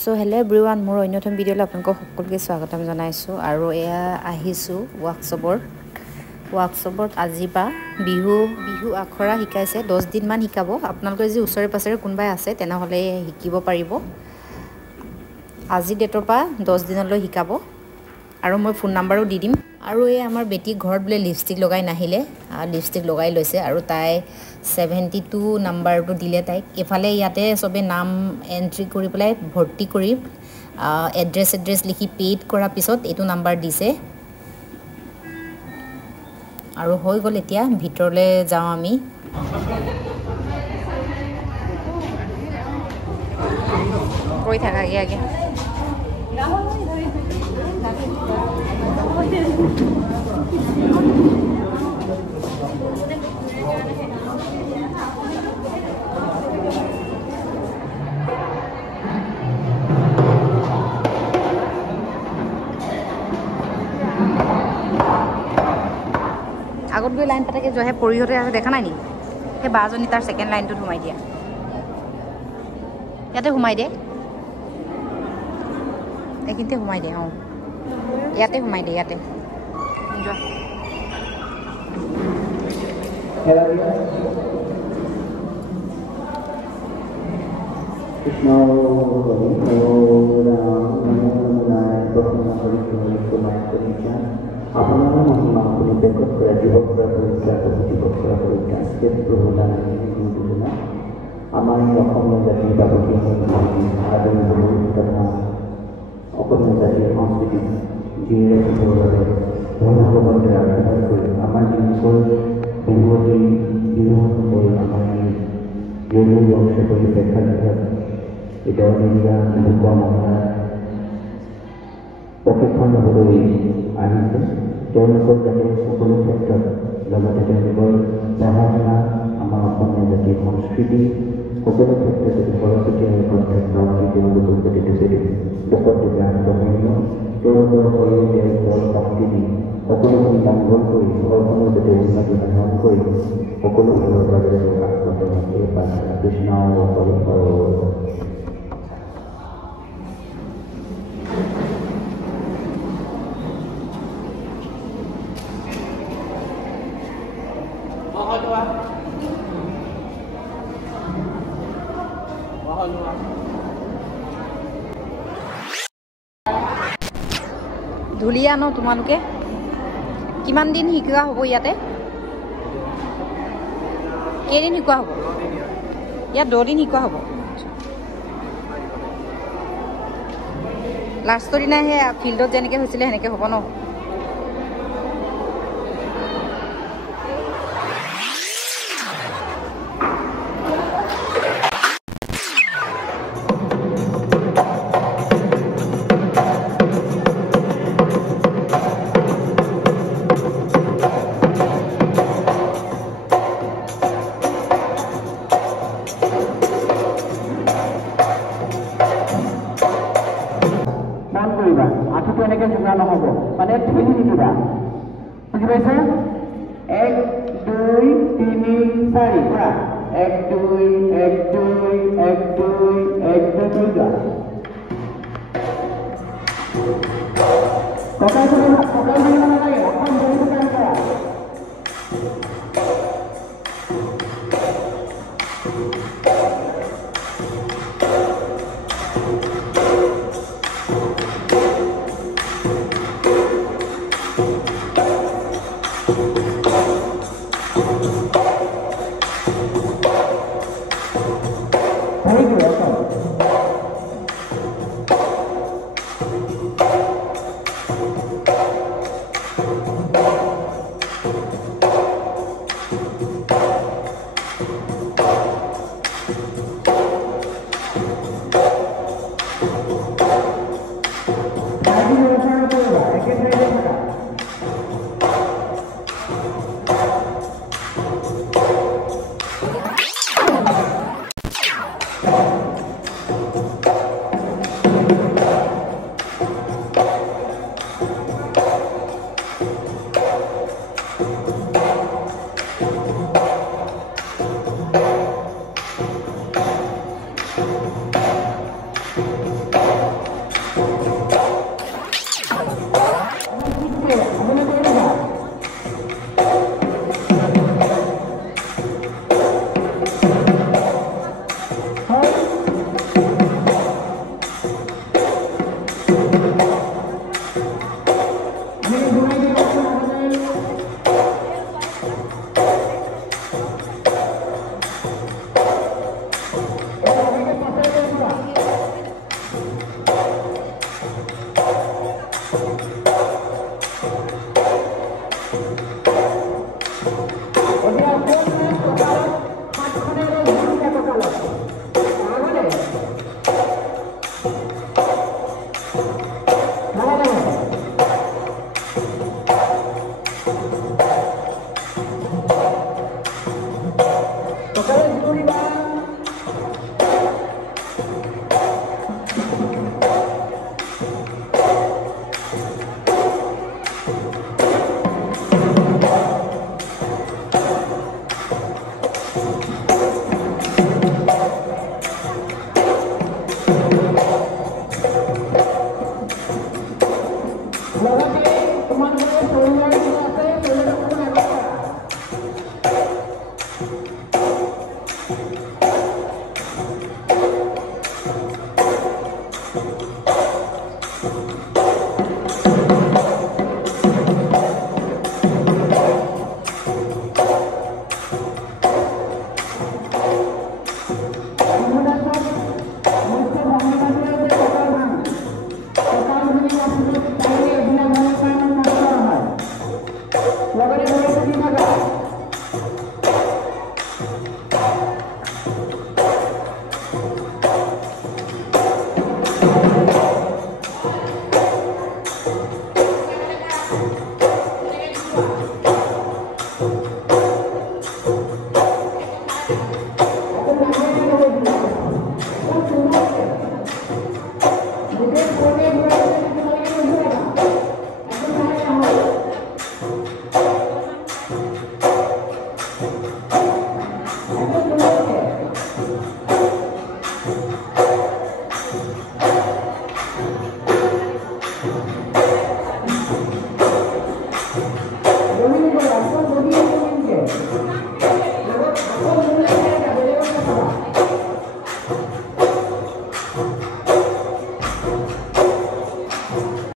so hello' everyone মোৰ অন্যতম ভিডিঅ'লৈ আপোনালোকক সকলোকে স্বাগতম জনাইছোঁ আৰু এয়া আহিছোঁ ৱৰ্কশ্বপত আজিৰ পৰা বিহু আখৰা শিকাইছে 10 দিনমান শিকাব আপোনালোকে যদি ওচৰে পাছৰে কোনোবাই আছে তেনেহ'লে শিকিব পাৰিব আজি ডেটৰ পৰা 10 দিনলৈ শিকাব আৰু মই ফোন নাম্বাৰো দি দিম আৰু এই আমাৰ বেটি ঘৰত বোলে লিপষ্টিক লগাই নাহিলে লিপষ্টিক লগাই লৈছে আৰু তাই 72 নাম্বাৰটো দিলে তাইক এফালে ইয়াতে সবে নাম এন্ট্ৰি কৰি পেলাই ভৰ্তি কৰি এড্ৰেছ লিখি পেড কৰাৰ পিছত এইটো নাম্বাৰ দিছে আৰু হৈ গ'ল এতিয়া ভিতৰলৈ যাওঁ আমি কৈ থাকা আগে আগত গৈ লাইন পাতাকে যোৱাহে পৰিহতে আছে দেখা নাই নি সেই বাজনী তাৰ সেকেন্ড লাইনটোত সোমাই দিয়া ইয়াতে সোমাই দে এইখিনিতে সোমাই দে ইয়াতে সোমাই দে ইয়াতে যোৱা আপোনালোকৰ মহিমা আপুনি বেকত কৰা জীৱক কৰা পৰীক্ষা জীৱক কৰা পৰীক্ষা সেই প্ৰভুদান যোজনা আমাৰ অসমীয়া জাতিৰ যাৱতীয় আৰু তথা অসমীয়া জাতিৰ সংস্কৃতি জীয়াই ৰাখিবৰ বাবে ভগৱন্তে আৰাধনা কৰি আমাৰ যিসকল বিহুৱতী বিহুসকল আমাৰ বিহু বংশ কৰি প্ৰেক্ষাগৃহত এই দহদিনীয়া বিহুৱা মহা প্ৰশিক্ষণ ল'বলৈ আহিছে তেওঁলোকৰ যাতে সকলো ক্ষেত্ৰত লগতে তেওঁলোকৰ পঢ়া শুনা আমাৰ অসমীয়া জাতিৰ সংস্কৃতি সকলো ক্ষেত্ৰত যদি সৰস্বতীয়ে তেওঁলোকৰ প্ৰতিটো যদি দুখত আগবঢ়াইও তেওঁলোকৰ শৰীৰতে বল শক্তি দি সকলোখিনি মংগল কৰি ঘৰখনৰ যাতে উন্নতি সাধন কৰি সকলো ফালৰ পৰা যাতে আগবঢ়াই প্ৰাৰ্থনা কৃষ্ণ ধুলিয়া ন তোমালোকে কিমান দিন শিকোৱা হ'ব ইয়াতে কেইদিন শিকোৱা হ'ব ইয়াত 2 দিন শিকোৱা হ'ব লাষ্টৰ দিনা সেই ফিল্ডত যেনেকৈ হৈছিলে সেনেকৈ হ'ব ন আঁঠুটো এনেকৈ জোঙা নহ'ব মানে ঠেলি নিদিবা বুজি পাইছা 1 2 3 4 কৰা 1 2 1 2 1 2 1 2 যোৱা ককাই ধৰিব নালাগে অকণ ধৰিব কাম কৰা